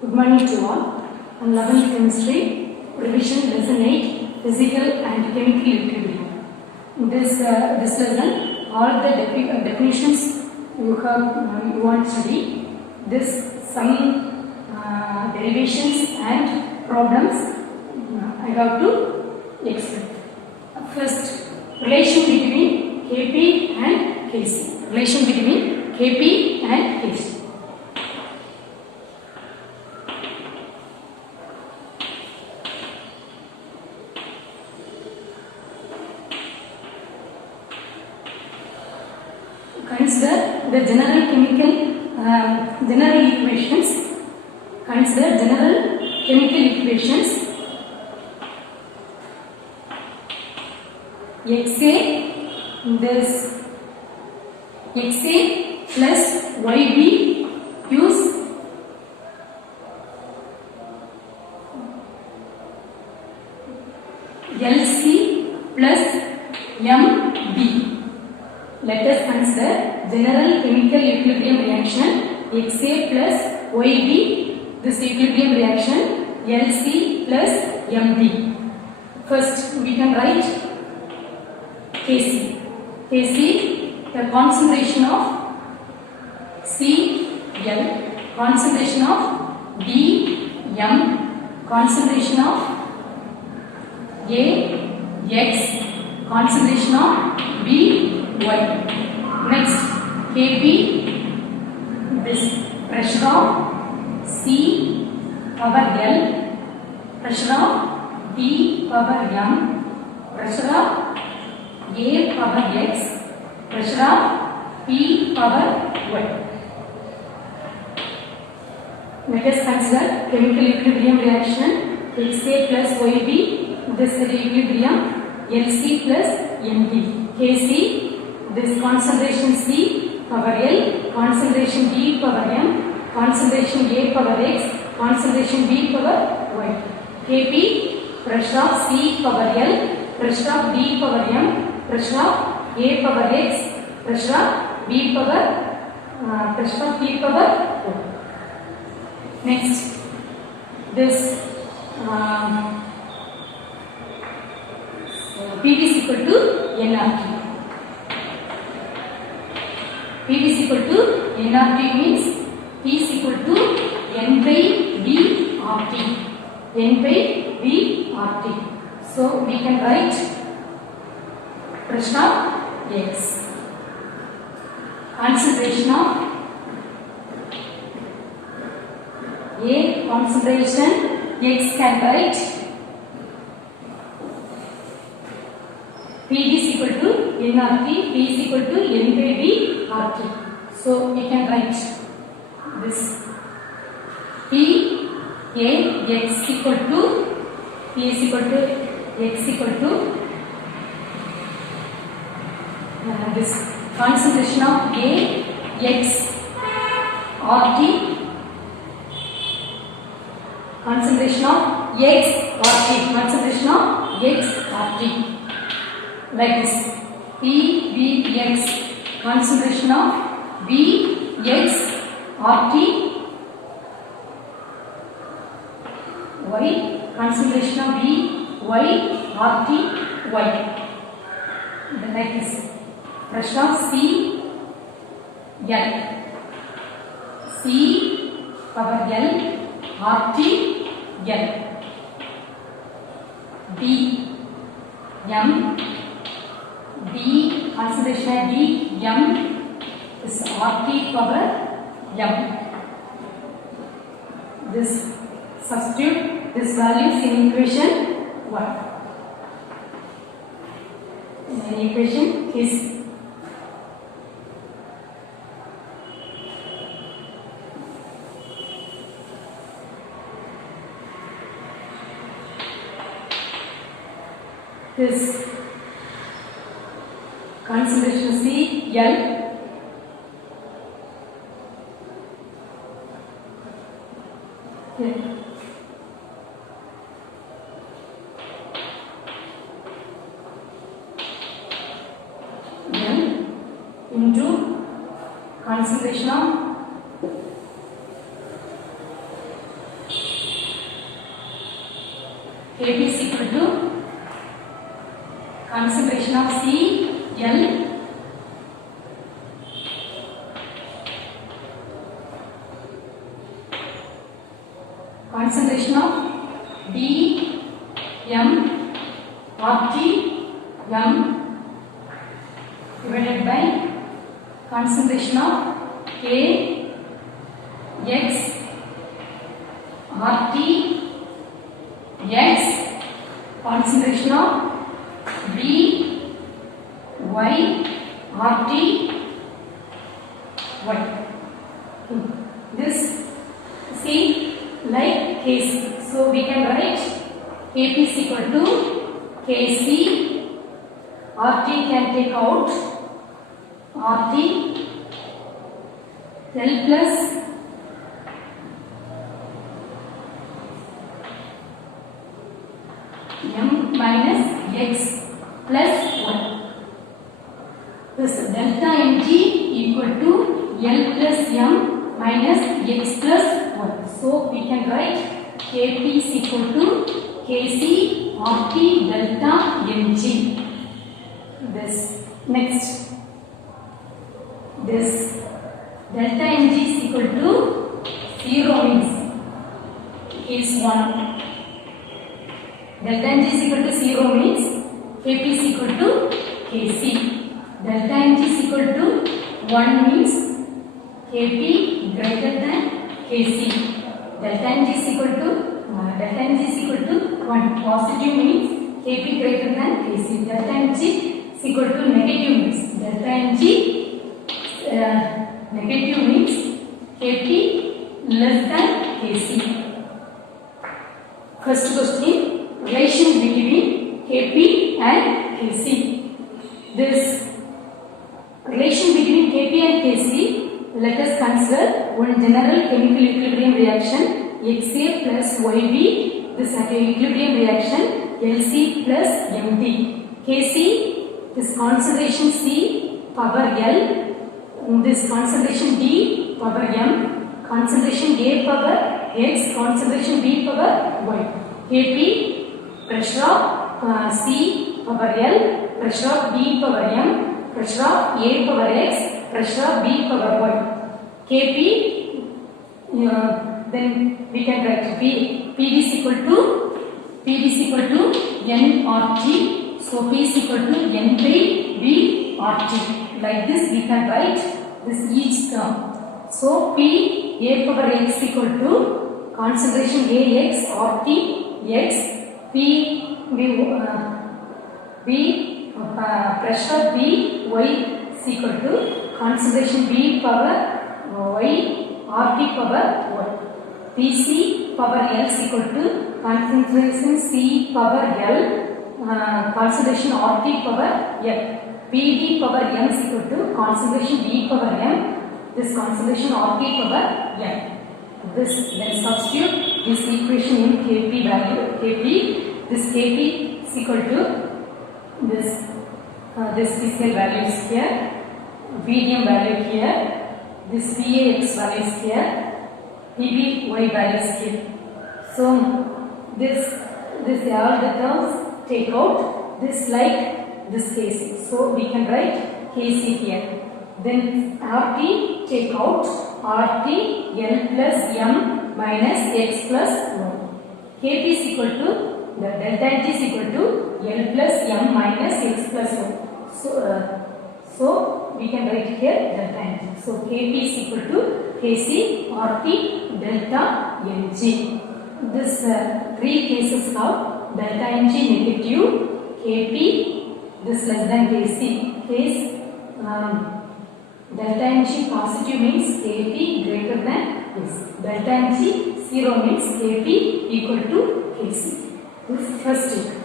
Good morning to all. On 11th chemistry, revision lesson 8, physical and chemical equilibrium. In this lesson, all the definitions you want to study. This some derivations and problems I have to explain. First, relation between Kp and Kc. Relation between Kp and Kc. Consider the general chemical general equations. Consider general chemical equations. Xa, this Xa plus Yb use Lc plus Mb. Let us consider general chemical equilibrium reaction Xa plus Yb, this equilibrium reaction Lc plus Mb. First we can write Kc. Kc, the concentration of Cl, concentration of Dm, concentration of Ax, concentration of By. Next, Kp, this pressure of C power L, pressure of D power M, pressure of A power X, pressure of P power Y. Let us consider chemical equilibrium reaction Xa plus Yb, this equilibrium Lc plus Mb. Kc, this concentration C power L, concentration D power M, concentration A power X, concentration B power Y. Kp, pressure of C power L, pressure of D power M, pressure of A power X, pressure of B power pressure of P power O. Next, this Pv is equal to nRT. Pv is equal to nRT means P is equal to n by V RT. N by V RT. So we can write pressure of X, concentration of A, concentration X can write P is equal to nRT, P is equal to n by V RT. So we can write this P A X equal to P is equal to X equal to this concentration of A X RT, concentration of X RT, concentration of X RT. Like this, P V X, concentration of V X RT, Y, concentration of V Y RT Y. Like this, pressure of C L, C power L RT L, D M, D concentration of D M is RT power M. This substitute this values in equation 1. And equation is this concentration C L into concentration of Kp is equal to concentration of Cl concentration of Dm RTm divided by concentration of Kx RTx concentration of By RTy. This see like Kc. So we can write Kp is equal to Kc. RT can take out RT L plus M minus X plus 1. This delta Mg equal to L plus M minus X plus 1. So we can write Kp is equal to Kc RT delta Mg. This next, this delta Mg is equal to 0 means case 1. Delta Mg is equal to 0 means Kp is equal to Kc. Delta Mg is equal to 1 means Kp greater than Kc. Delta Mg is equal to 1. Positive means Kp greater than Kc. Delta Mg is equal to negative means negative means Kp less than Kc. First question, relation between Kp and Kc. This relation between Kp and Kc, let us consider one general chemical equilibrium reaction Xa plus Yb. This is an equilibrium reaction Lc plus Md. Kc, this concentration C power L, this concentration D power M, concentration A power X, concentration B power Y. Kp, pressure of C power L, pressure of D power M, pressure of A power X, pressure of B power Y. Kp, then we can write Pd is equal to nRT. So P is equal to n by V RT. Like this we can write this each term. So P A power X equal to concentration AX RT X, P pressure B Y is equal to concentration B power Y RT power Y. Pc power L is equal to concentration C power L, concentration RT power L. Pd power M is equal to concentration B power M, this concentration RT power M. This then substitute this equation in Kp value. This Kp is equal to this PCl value is here, Vdm value here, this Pax value is here, Pby value is here. So this all the terms take out, this like this Kc. So we can write Kc here. Then RT take out, RT L plus M minus X plus 1. Kp is equal to, the delta H is equal to L plus M minus X plus 1. So we can write here delta H. So Kp is equal to Kc RT delta Mg. This three cases of delta Mg negative, Kp this less than Kc. Case delta Mg positive means Kp greater than Kc. Delta Mg 0 means Kp equal to Kc. This first equation.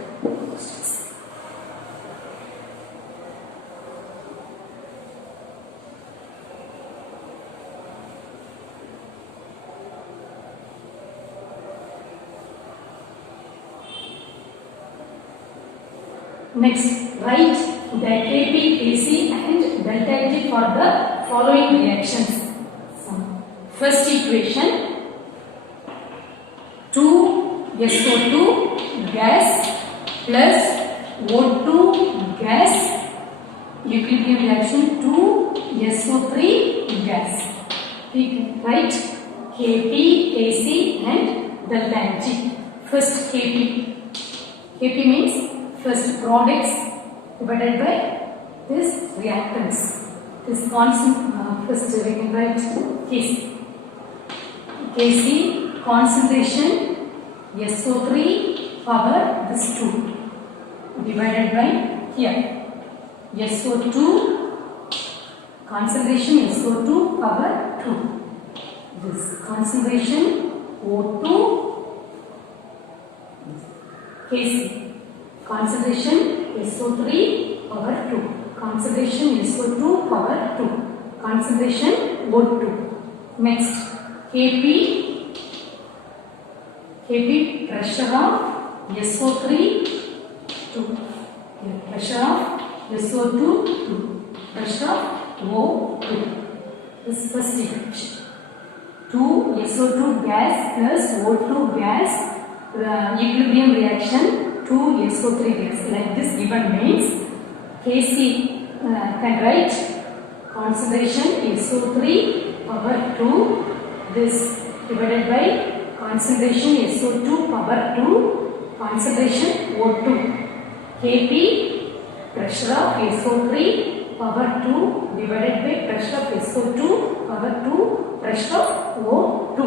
Next, write the Kp, Kc and delta H for the following reactions. First equation, 2SO2 gas plus O2 gas, equilibrium reaction to SO3 gas. Right? Kp, Kc and delta Mg. First Kp. Kp means first products divided by this reactants. This constant, first we can write Kc. Kc concentration SO3 power this 2 divided by here SO2 concentration SO2 power 2. This concentration O2 Kc concentration SO3 power 2 concentration SO2 power 2 concentration O2. Next Kp pressure of SO3 2 pressure of SO2 2 pressure of O2. This first equation. 2 SO2 gas plus O2 gas equilibrium reaction 2 SO3 gas. Like this given means Kc can write concentration SO3 power 2 this divided by concentration SO2 power 2 concentration O2. Kp pressure of SO3 power 2 divided by pressure of SO2 power 2 pressure of O2.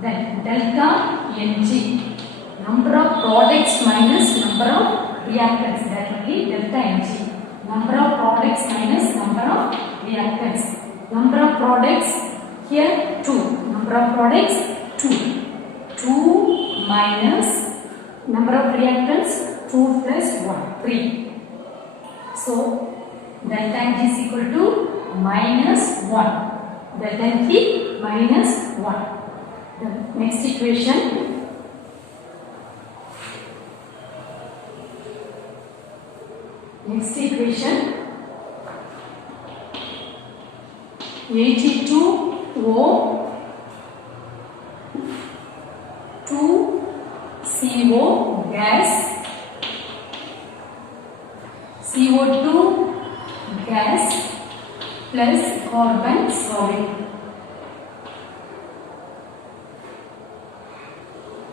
Then delta Mg, number of products minus number of reactants, that will be delta Mg. Number of products minus number of reactants. Number of products here 2. Number of products 2. 2 minus number of reactants 2 plus 1 3. So delta Mg is equal to minus 1. Delta Mg minus 1. The next equation. Next equation. Ag2O 2CO gas CO2 gas plus carbon solid.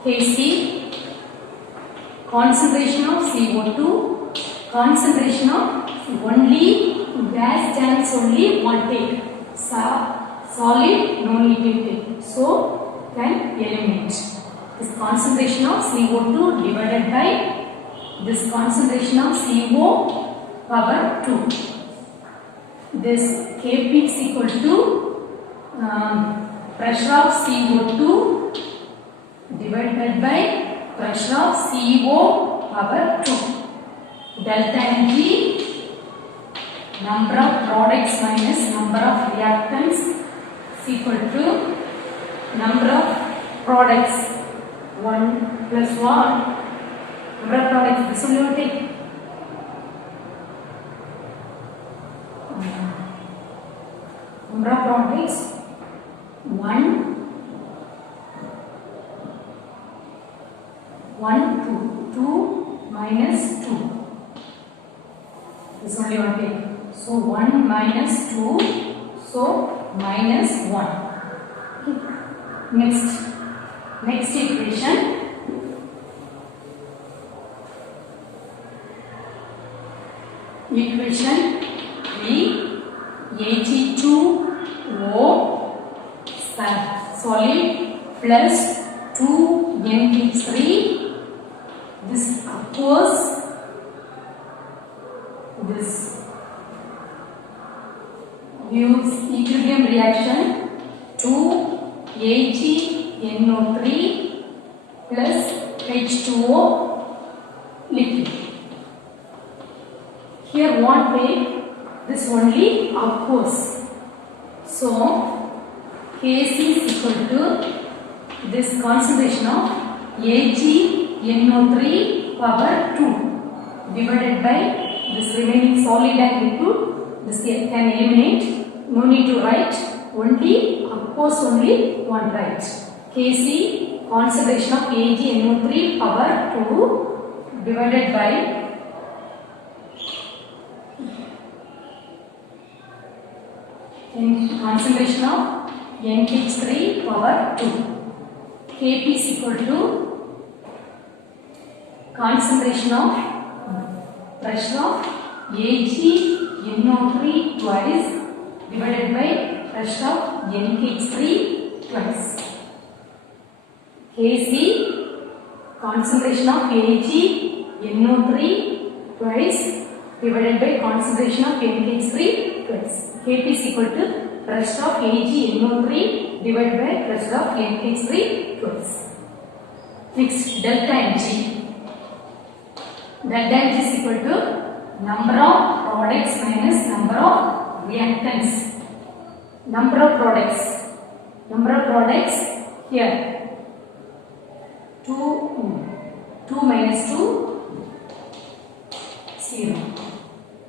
Kc concentration of CO2 concentration of only gas tanks only one take. Solid no need to take. So can eliminate. This concentration of CO2 divided by this concentration of CO power 2. This Kp is equal to pressure of CO2 divided by pressure of CO power 2. Delta Mg, number of products minus number of reactants is equal to number of products 1 plus 1. Number of products, this only will take. Number of products 1 2 minus 2. This only one take. So 1 minus 2. So minus 1. Next equation. Equation 3 Ag2O solid plus 2NP3. This occurs this gives equilibrium reaction 2AgNO3 plus H2O liquid. Here one take this only occurs. So Kc is equal to this concentration of AgNO3 power 2 divided by this remaining solid and liquid. This can eliminate. No need to write. Only occurs only one write. Kc concentration of AgNO3 power 2 divided by concentration of NH3 power 2. Kp is equal to concentration of pressure of AgNO3 twice divided by pressure of NH3 twice. Kc concentration of AgNO3 twice divided by concentration of NH3 twice. Kp is equal to pressure of AgNO3 divided by pressure of NH3 twice. Next, delta Mg. Delta Mg is equal to number of products minus number of reactants. Number of products. Number of products here. 2 minus 2 0.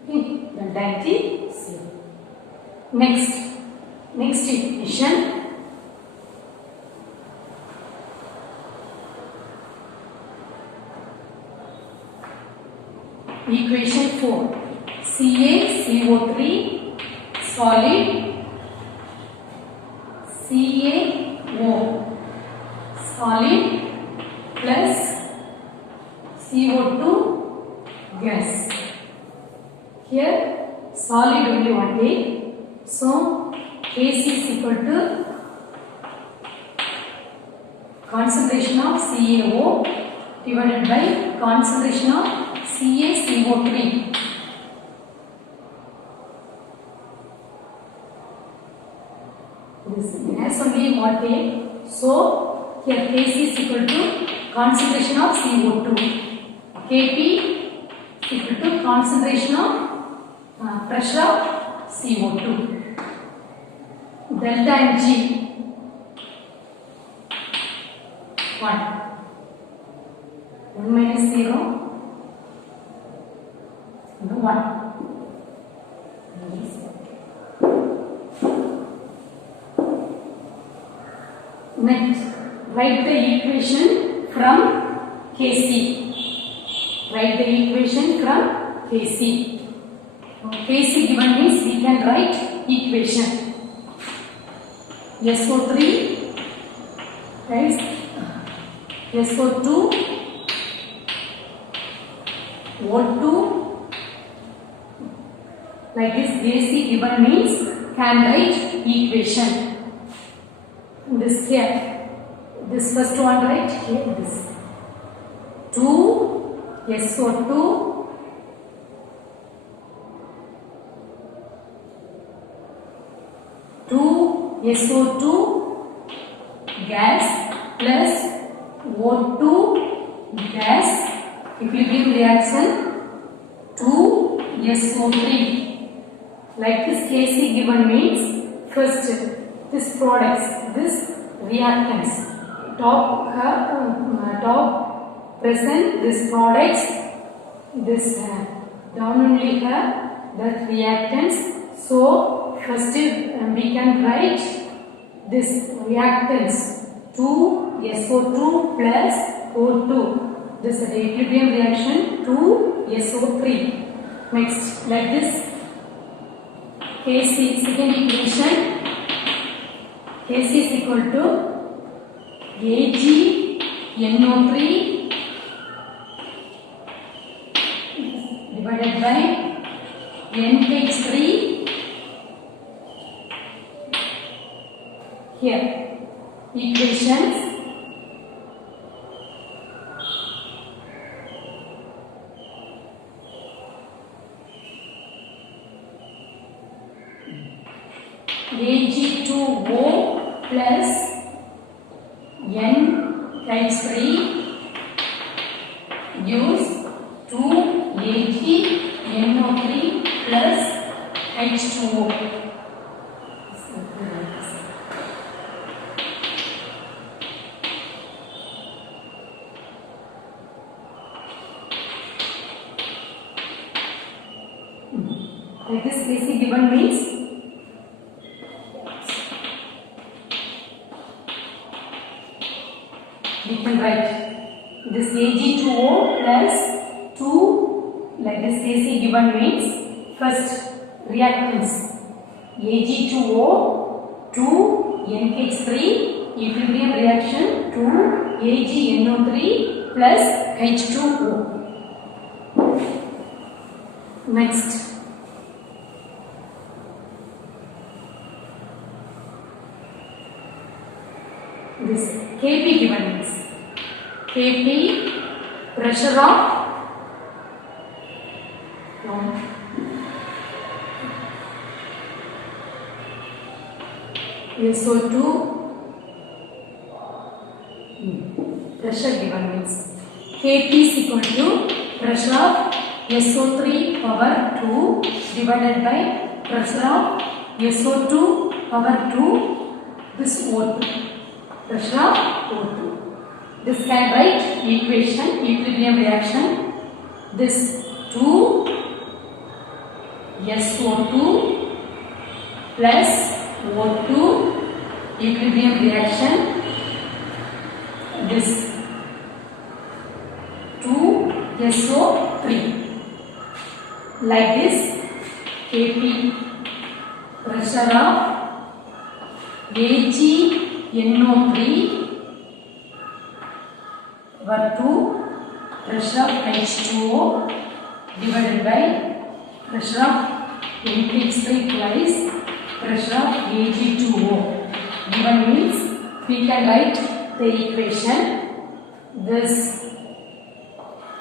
Okay. Delta Mg 0. Next equation. Equation 4. CaCO3 solid CaO solid plus CO2 gas. Here solid only one take. So Kc is equal to concentration of CaO divided by concentration of CaCO3. This gas only one take. So here Kc is equal to concentration of CO2. Kp is equal to concentration of pressure of CO2. Delta Mg 1. 1 minus 0. 1. Next, write the equation from Kc. Write the equation from Kc. Kc given means we can write equation. SO3 times SO2 O2 like this. Kc given means can write equation. This here, this first one, right here, this 2 SO2 2 SO2 gas plus O2 gas equilibrium reaction 2 SO3. Like this Kc given means first this products, this reactants, top present this products, this down only have that reactants. So first we can write this reactants 2 SO2 plus O2. This is the equilibrium reaction 2 SO3. Next, like this Kc second equation. Kc is equal to AgNO3 divided by NH3 here. Equations. Ag2O plus N times 3 gives 2AgNO3 plus H2O. Like this Kc given means we can write this Ag2O plus 2, like this Kc given means first reactants Ag2O 2 NH3 equilibrium reaction to AgNO3 plus H2O. Next, this Kp given is Kp pressure of SO2 pressure given means Kp is equal to pressure of SO3 power 2 divided by pressure of SO2 power 2 this O2 pressure of O2. This can write equation equilibrium reaction this 2 SO2 plus O2 equilibrium reaction this 2 SO3 like this Kp pressure of AgNO3 over 2 pressure of H2O divided by pressure of NH3 twice pressure of Ag2O. Given means we can write the equation this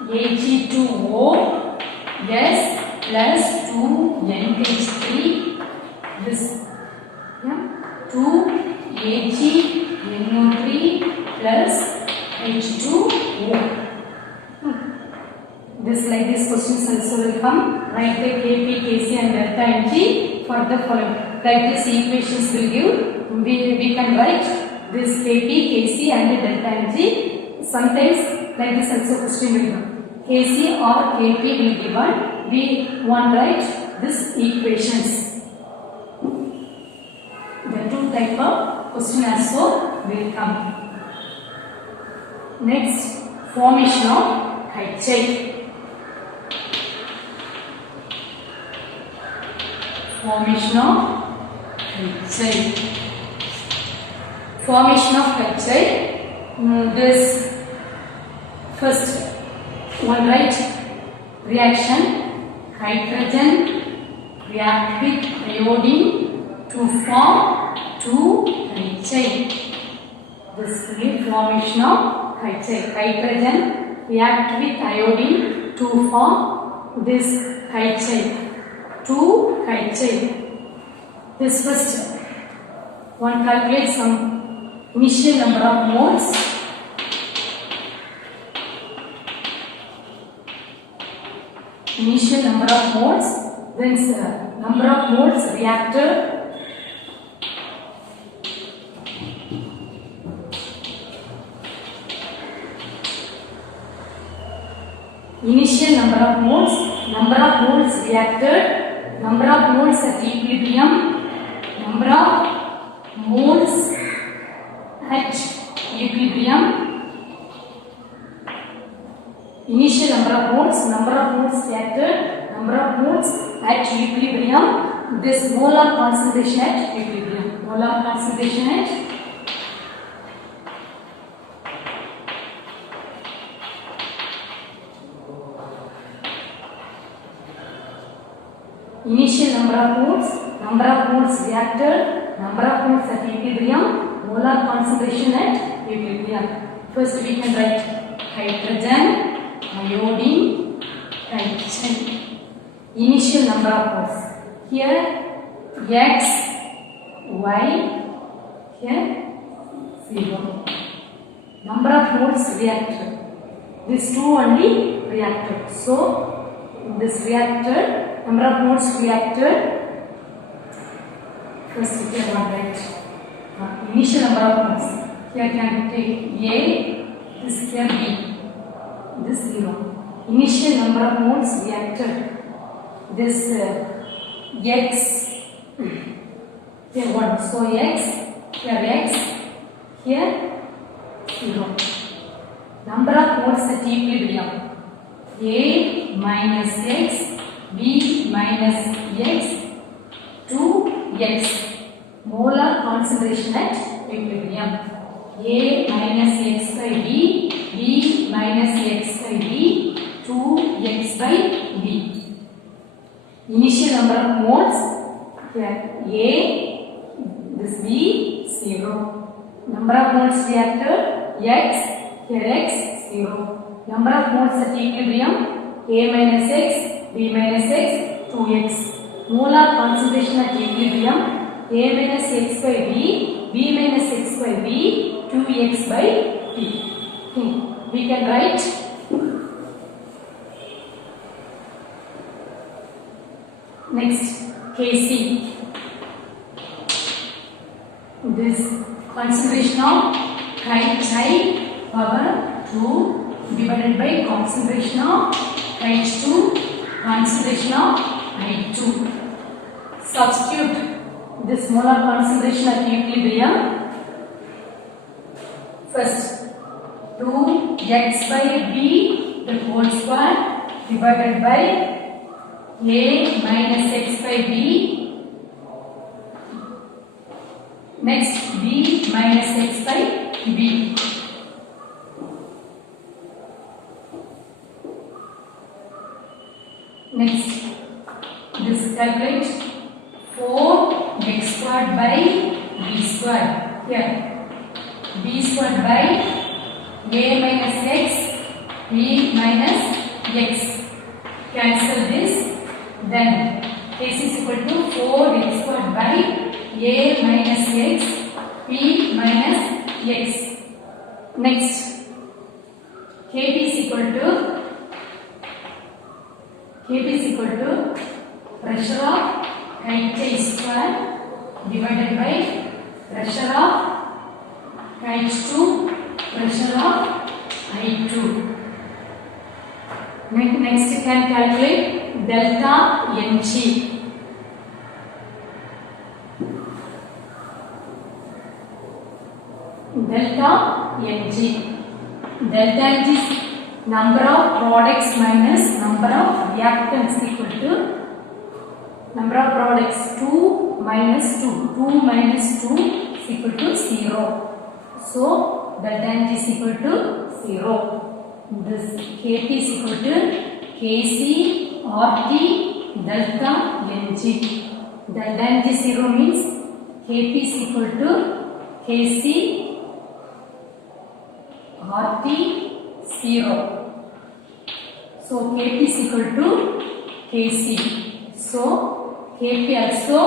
Ag2O yes plus 2 NH3 this 2 AgNO3 plus H2O. This like this questions also will come. Write the Kp, Kc and delta Ng for the following. Like this equations will give. We can write this Kp, Kc and delta Ng. Sometimes like this also question will come. Kc or Kp will be given. We want write this equations. The two type of question also will come. Next, formation of HI. Formation of HI. Formation of HI. This first one right reaction. Hydrogen react with iodine to form 2HI. This is the formation of HI. Hydrogen react with iodine to form this HI. 2HI. This first one calculates some initial number of moles. Initial number of moles, then number of moles reactor, initial number of moles reactor, number of moles at equilibrium, number of moles at equilibrium, initial number of moles reactor, number of moles at equilibrium, this molar concentration at equilibrium, molar concentration at initial number of moles reactor, number of moles at equilibrium, molar concentration at equilibrium. First we can write hydrogen, iodine, HI. Initial number of moles. Here X, Y, here 0. Number of moles reactor. These two only reactor. So this reactor, number of moles reactor. First we can write initial number of moles. Here can take A, this here B, this 0. Initial number of moles reactor. This X, here 1. So X, here 0. number of moles at equilibrium. A minus x, B minus x, 2x. Molar concentration at equilibrium. A minus x by B, B minus x by B, 2x by B. Initial number of moles, here A, this B, 0. Number of moles reactor, x, here x, 0. Number of moles at equilibrium, A minus x, B minus x, 2x. Molar concentration at equilibrium, A minus x by B, B minus x by B, 2x by B. We can write next Kc. This concentration of Ki power 2 divided by concentration of H2 concentration of I2. Substitute this molar concentration at equilibrium. First, 2x by B the whole square divided by A minus x by B. Next, B minus x by B. Next, this calculate 4x squared by B squared. Here, B squared by A minus x, B minus x. Cancel this. Then Kc is equal to 4x squared by A minus x, B minus x. Next, Kb is equal to pressure of Hi square divided by pressure of H2, pressure of I2. Next, you can calculate delta Ng. Delta Ng. Delta Ng is number of products minus number of reactants equal to number of products 2 minus 2. 2 minus 2 is equal to 0. So, delta Ng is equal to 0. This Kp is equal to Kc RT delta Ng. Delta Ng 0 means Kp is equal to Kc RT 0. So Kp is equal to Kc. So Kp also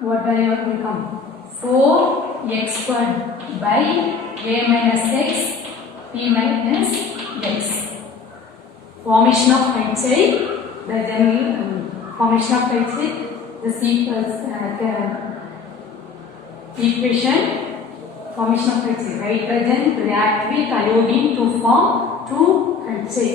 what value will come? 4x squared by A minus x, P minus x. Formation of HI, the general formation of HI, this equation. Formation of HI. Hydrogen react with iodine to form 2HI.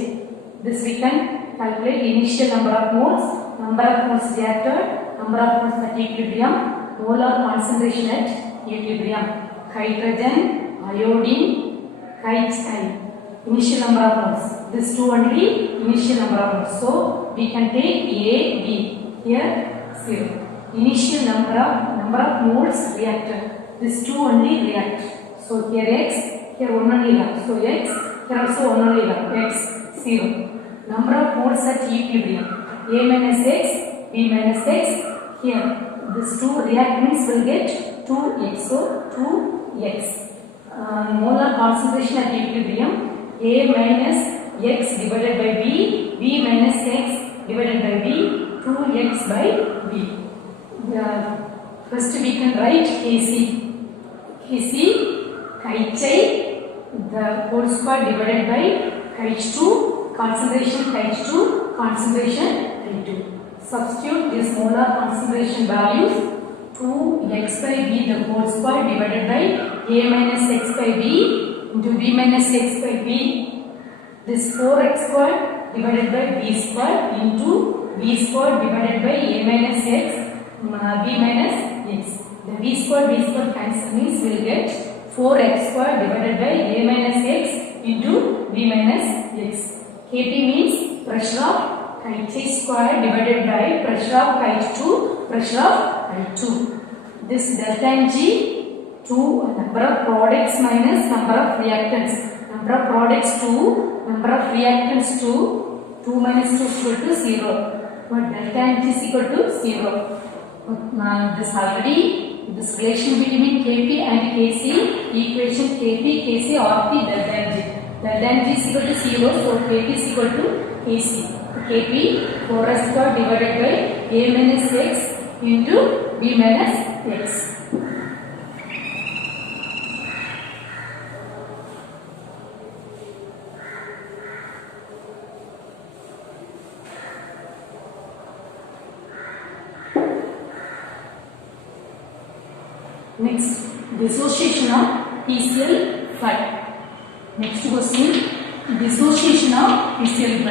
This we can calculate initial number of moles reactor, number of moles at equilibrium, molar concentration at equilibrium. Hydrogen, iodine, HI. Initial number of moles. This two only initial number of moles. So we can take A, B. Here 0. Initial number of moles reactor. This two only react. So here x, here one only left. So x, here also one only left. X 0. Number of moles at equilibrium. A minus x, B minus x. Here these two reactants will get 2x. So 2x. Molar concentration at equilibrium. A minus x divided by B, B minus x divided by B, 2x by B. First we can write Kc. Kc, HI, the whole square divided by H2, concentration H2, concentration I2. Substitute this molar concentration values 2x by B the whole square divided by A minus x by B into B minus x by B. This 4x square divided by B square into B square divided by A minus x, B minus x. The B square cancel means we will get 4x square divided by a minus x into b minus x. Kp means pressure of kite square divided by pressure of kite 2, pressure of kite 2. This delta and G, 2 number of products minus number of reactants. Number of products 2, number of reactants 2, 2 minus 2 is equal to 0. But delta and G is equal to 0. This already, this relation between Kp and Kc, equation Kp, Kc, Rp, delta and G. Delta and G is equal to 0, so Kp is equal to Kc. Kp 4s square divided by a minus x into b minus x. Next, dissociation of PCl5. Next question, dissociation of PCl5.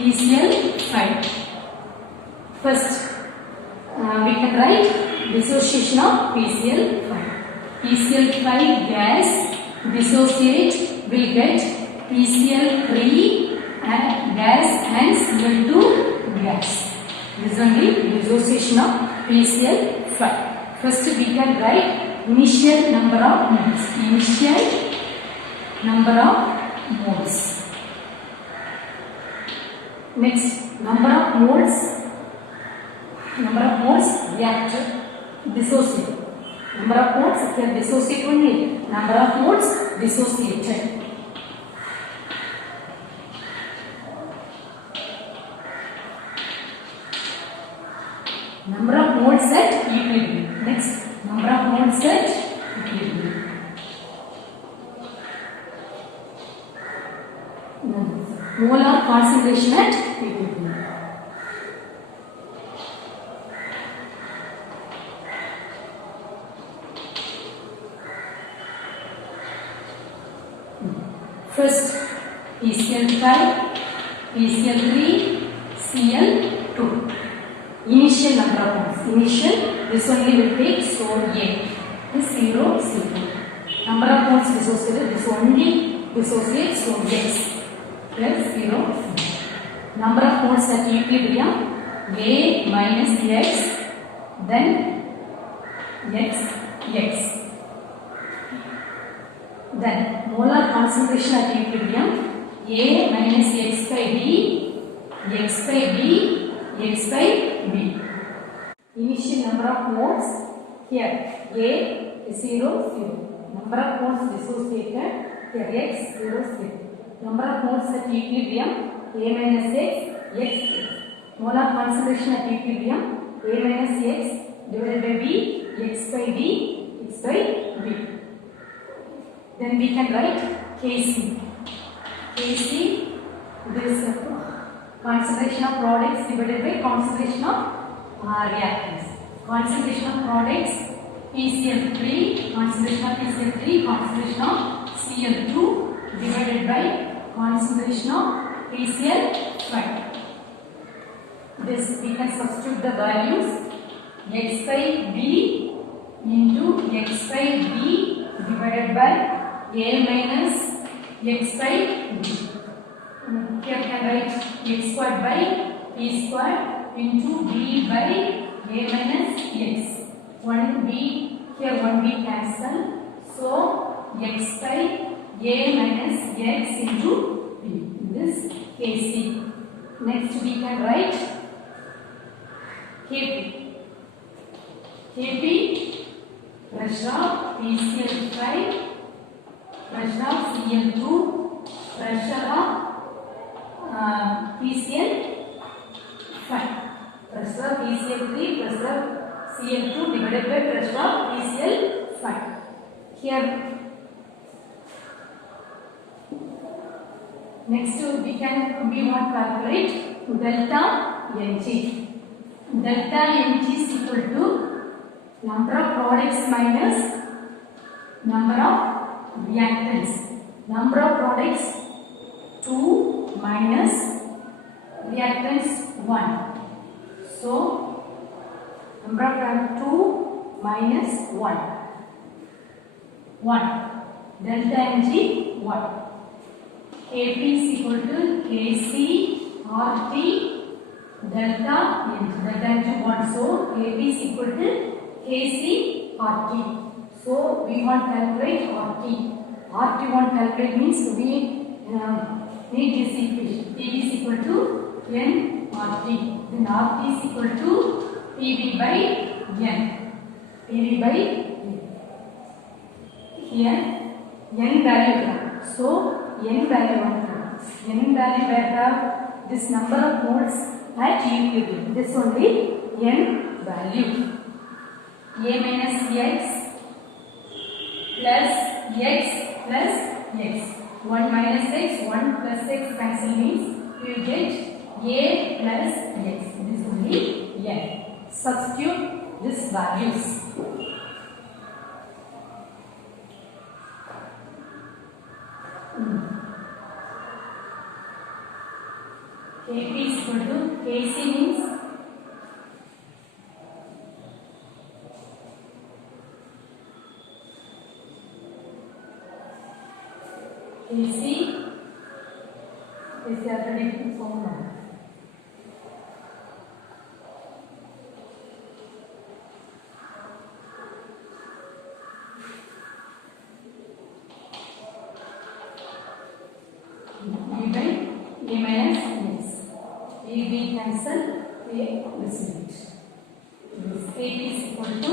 PCl5. First, we can write dissociation of PCl5. PCl5 gas dissociate will get PCl3 and gas and Cl2 gas. This is only dissociation of PCl5. First, we can write initial number of moles. Initial number of moles. Next, number of moles. Number of moles reactor dissociate. Number of moles here dissociate only. Number of moles dissociated. Number of moles at equilibrium. Next, number of moles at equilibrium. Molar concentration at equilibrium. First, PCl5, PCl3, Cl2. Initial number of moles. Initial, this only will take, so A. This 0, 0. Number of moles dissociated, this only dissociates, so X. Plus 0, 0. Number of moles at equilibrium, A minus X, then X, X. Then molar concentration at equilibrium, A minus X by B, X by B, X by B. Initial number of moles here A 0, 0. Number of moles dissociated here X 0, 0. Number of moles at equilibrium A minus X, X, X. Molar concentration at equilibrium A minus X divided by B, X by B, X by B. Then we can write Kc. Kc, this concentration of products divided by concentration of reactants. Concentration of products PCl3, concentration of PCl3, concentration of Cl2 divided by concentration of PCl5. This we can substitute the values X by B into X by B divided by A minus X by B. Here can write X squared by P squared into B by A minus X. 1B, here 1B cancel. So X by A minus X into B. This Kc. Next we can write Kp. Kp, pressure of PCl5, pressure of Cl2, pressure of PCl5. Pressure of PCl3, pressure of Cl2 divided by pressure of PCl5. Here, next we want to calculate delta Ng. Delta Ng is equal to number of products minus number of reactants. Number of products 2 minus reactants 1. So, number of 2 minus 1. 1. Delta Ng 1. Kp is equal to Kc RT delta Ng. Delta Ng 1. So Kp is equal to Kc RT. So we want to calculate RT. RT want to calculate means we need this equation. Pv is equal to N RT. Then RT is equal to Pv by N. Pv by N. Here N value. So N value N value where this number of moles at equilibrium. This only N value. A minus x plus x plus x. 1 minus x, 1 plus x cancel means you get a plus x. This only n. Substitute these values. Kp is equal to Kc means Kc is already formula. A by A minus x. A b cancel, A this unit. This Kp is equal to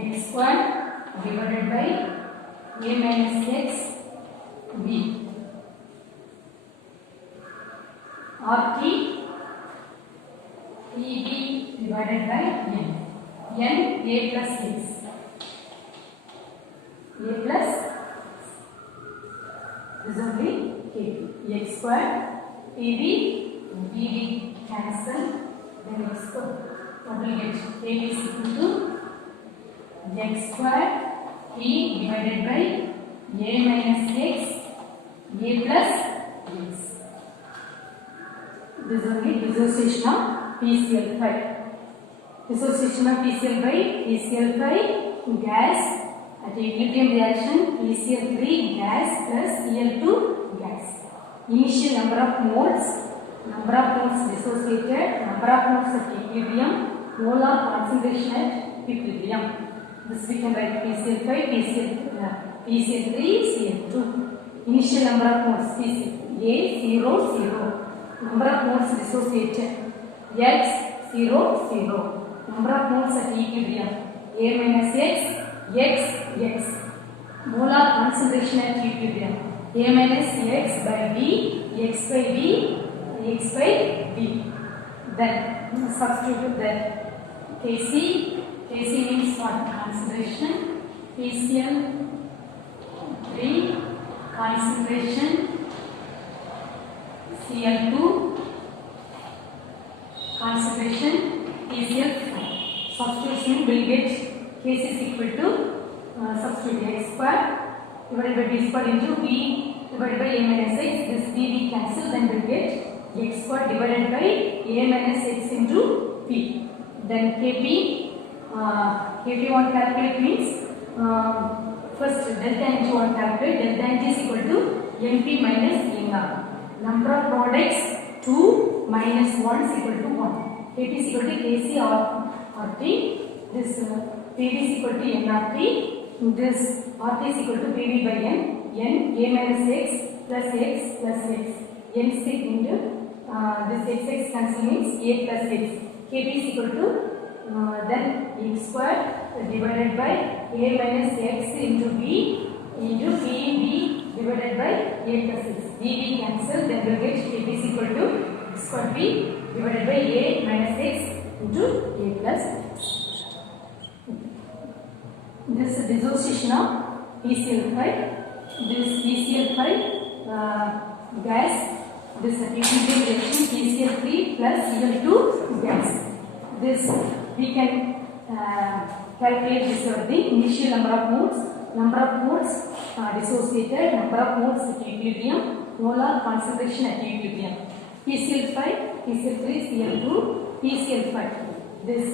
x square divided by A minus x b. RT Pb divided by n. N A plus x. A plus this only Kp. X square Pb Pb cancel, then x square. What will get? Kp is equal to x square P divided by A minus x A plus x. This is only dissociation of PCl5. Dissociation of PCl by PCl5 gas at equilibrium reaction PCl3 gas plus Cl2 gas. Initial number of moles dissociated, number of moles at equilibrium, molar concentration at equilibrium. This we can write PCl5, PCl3, Cl2. Initial number of moles PCl A 0 0. Number of moles dissociated X 0 0. Number of moles at equilibrium A minus x x x. Molar concentration at equilibrium A minus x by B x by B x by B. Then substitute that Kc means what? Concentration. PCl3 concentration. Cl2 concentration. PCl5. Substitution will get Kc is equal to substitute x square divided by b square into b divided by a minus x. This b cancel, then we get x square divided by a minus x into p. Then Kp want calculate means first delta Ng want calculate. Delta Ng is equal to Np minus Nr. Number of products 2 minus 1 is equal to 1. Kp is equal to Kc or RT. This Pv is equal to nRT. This RT is equal to Pv by n. N A minus x plus x plus x. N is into this x cancel means a plus x. Kp is equal to then x square divided by a minus x into b into Pv divided by a plus x. Dv cancel, then we get Kp is equal to x square b divided by a minus x into a plus x. This is dissociation of PCl5. This PCl5 gas, this equilibrium reaction PCl3 plus Cl2 gas. This we can calculate this or the initial number of moles dissociated, number of moles at equilibrium, molar concentration at equilibrium. PCl5, PCl3, Cl2, PCl5. This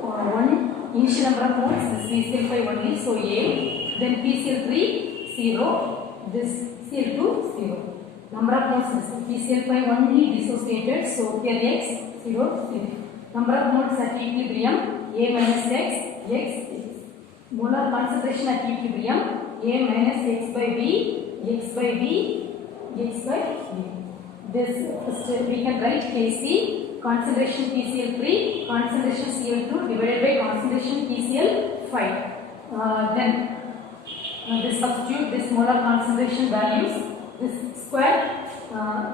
1 initial number of moles, this PCl5 only, so A, then PCl3, 0, this Cl2, 0. Number of moles, PCl5 only dissociated, so here X, 0, 0. Number of moles at equilibrium, A minus X, X. Molar concentration at equilibrium, A minus X by V, X by V, X by V. This first we can write Kc, concentration PCl3, concentration Cl2 divided by concentration PCl5. Then this substitute this molar concentration values, this square,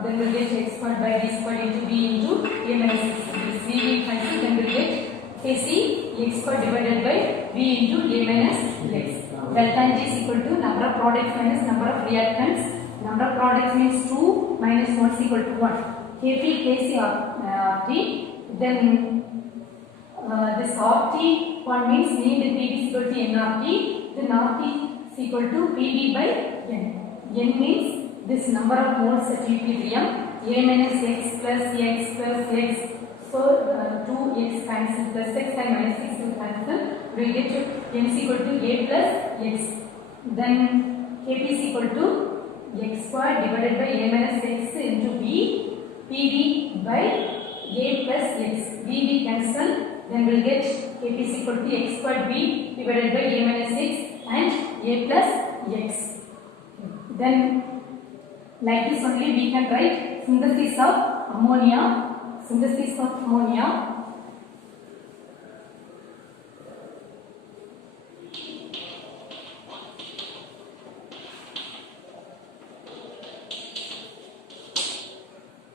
then we will get X squared by V squared into V into A minus X. This V will cancel, then we will get Kc X squared divided by V into A minus X. Delta G is equal to number of products minus number of reactants. Number of products means 2 minus 1 is equal to 1. Kp, Kc, RT. Then this RT one means mean that Pb is equal to nRT. Then RT is equal to Pb by n. N means this number of moles at equilibrium. A minus X plus X plus X. So 2X cancel plus X and minus X will cancel. We will get to n is equal to A plus X. Then Kp is equal to X squared divided by A minus X into V, Pv by A plus X. V cancel, then we will get Kp is equal to X squared V divided by A minus X and A plus X. Then like this only we can write synthesis of ammonia. Synthesis of ammonia.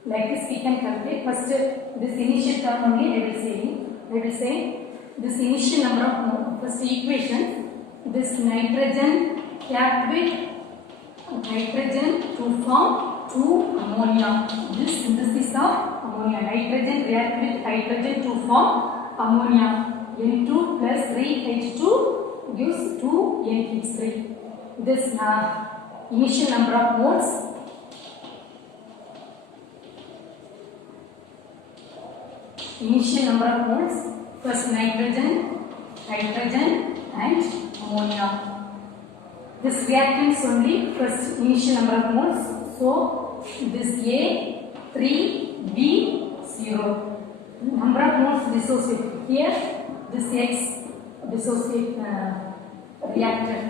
Like this we can calculate. First this initial term only I will say this initial number of first equation, this nitrogen capped with nitrogen to form 2 ammonia. This synthesis of ammonia. Nitrogen react with hydrogen to form ammonia. N2 plus 3H2 gives 2NH3. This initial number of moles. Initial number of moles, first nitrogen, hydrogen and ammonia. This reactants only, first initial number of moles. So this A 3, B 0. Number of moles dissociate. Here this X dissociate reacted.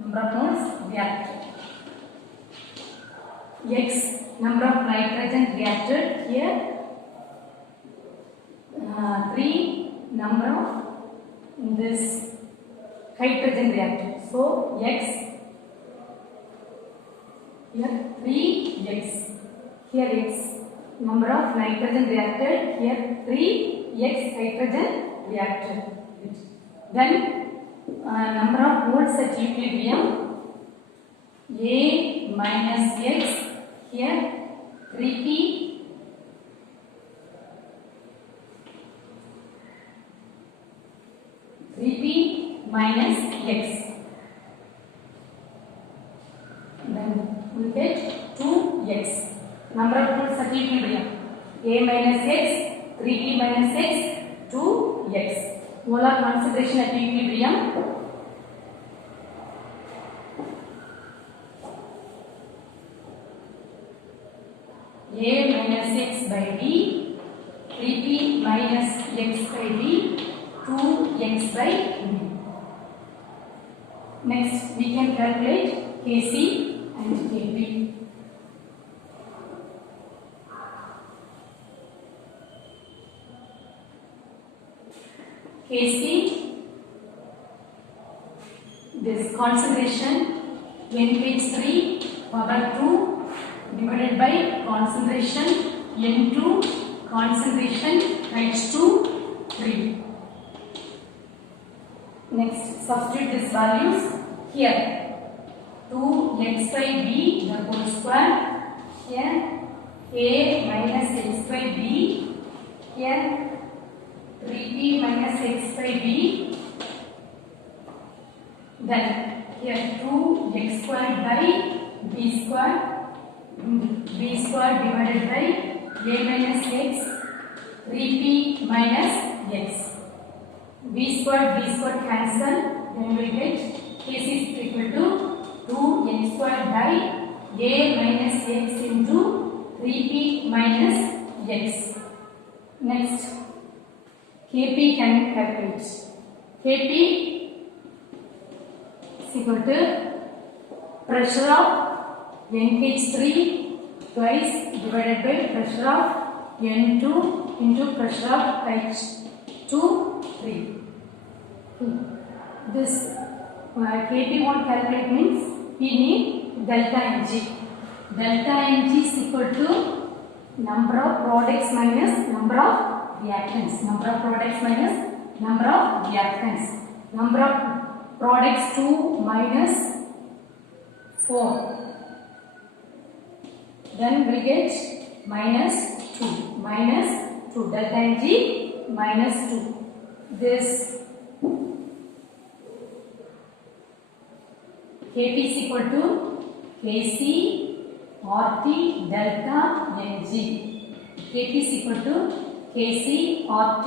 Number of moles reacted. X number of nitrogen reacted. Here 3 number of this hydrogen reacted. So X, here 3X, here X number of nitrogen reacted, here 3X hydrogen reacted. Then number of moles at equilibrium, A minus X, here 3P minus X. Then we get 2X. Number of moles at equilibrium. A minus X, 3P minus X, 2X. Molar concentration at equilibrium. A minus X by B, 3P minus X by B, 2X by B. Next, we can calculate Kc and Kp. Kc, this concentration NH3 power 2 divided by concentration N2 concentration H2 3. Next, substitute these values here. 2x by b the whole square. Here a minus x by b. Here 3p minus x by b. Then here 2x squared by b square. B square divided by a minus x. 3p minus x. b square cancel, then we get Kc is equal to 2n square by a minus x into 3p minus x. Next, Kp can calculate. Kp is equal to pressure of NH3 twice divided by pressure of N2 into pressure of H2 3. This Kp won't calculate means we need delta Ng. Delta Ng is equal to number of products minus number of reactants. Number of products minus number of reactants. Number of products 2 minus 4. Then we get minus 2. Minus 2. Delta Ng minus 2. This Kp is equal to Kc RT delta Ng. Kp is equal to Kc RT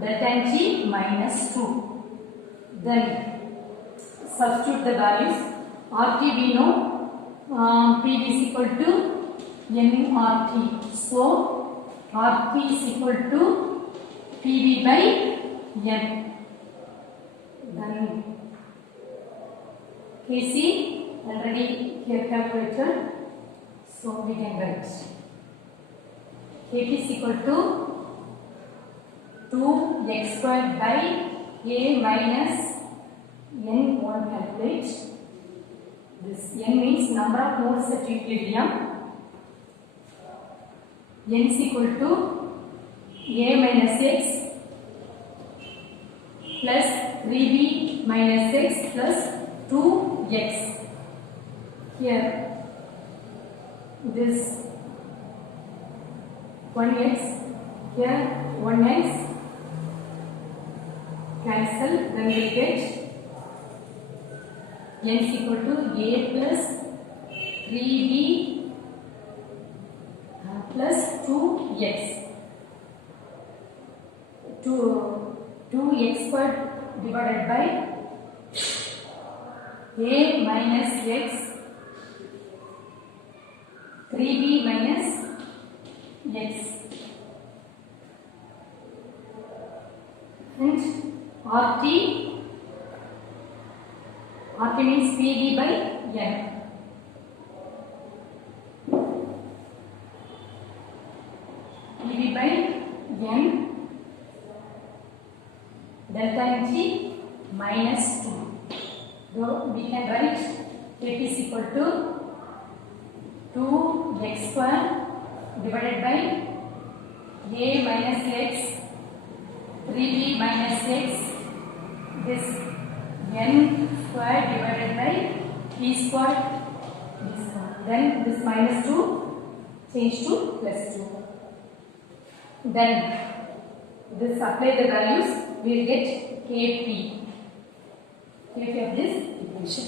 delta Ng minus 2. Then substitute the values. RT we know, Pv is equal to nRT. So RT is equal to Pv by n. Then Kc already here calculated, so we can write Kp is equal to 2x squared by a minus n. Won't calculate. This n means number of moles at equilibrium. N is equal to a minus x plus 3b minus x plus 2x. Here this 1x, here 1x cancel, then we get n is equal to a plus 3b plus 2x. 2x squared divided by a minus x 3b minus x and RT means Pv by n. Pv by n delta Ng minus 2. So we can write Kp is equal to 2x square divided by a minus x 3b minus x, this n square divided by p square, then this minus 2 change to plus 2. Then this apply the values, we will get Kp of this equation.